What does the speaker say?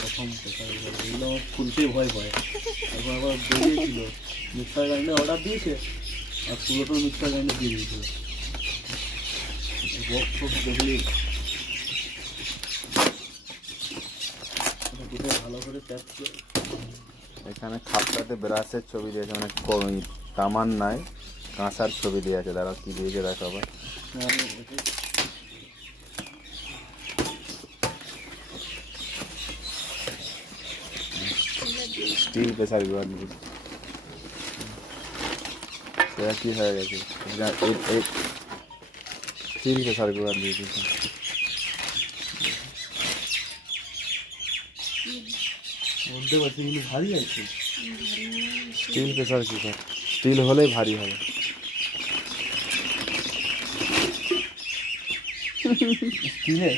প্রথম এগুলো খুলতেই ভয় পায়। এখন আবার বেরিয়েছিল মিক্সার গ্রাইন্ডার অর্ডার দিয়েছে আর পুরোটা মিক্সার গ্রাইন্ডার দিয়ে দিয়েছিল। বক্স ফক্স দেখলি ভালো করে প্যাক করে। এখানে খাপটাতে ব্রাশের ছবি দিয়েছে, মানে তামান নাই কাঁসার ছবি দিয়ে আছে। দাঁড়াও কি দিয়েছে দেখো আবার। স্টিল প্রেসার কুকার দিয়েছে, সেটা কি হয়ে গেছে স্টিল প্রেসার কুকার দিয়েছে। বলতে পারছি কিন্তু ভারী আছে। স্টিল প্রেসার কুকার স্টিল হলেই ভারী হবে। স্টিলের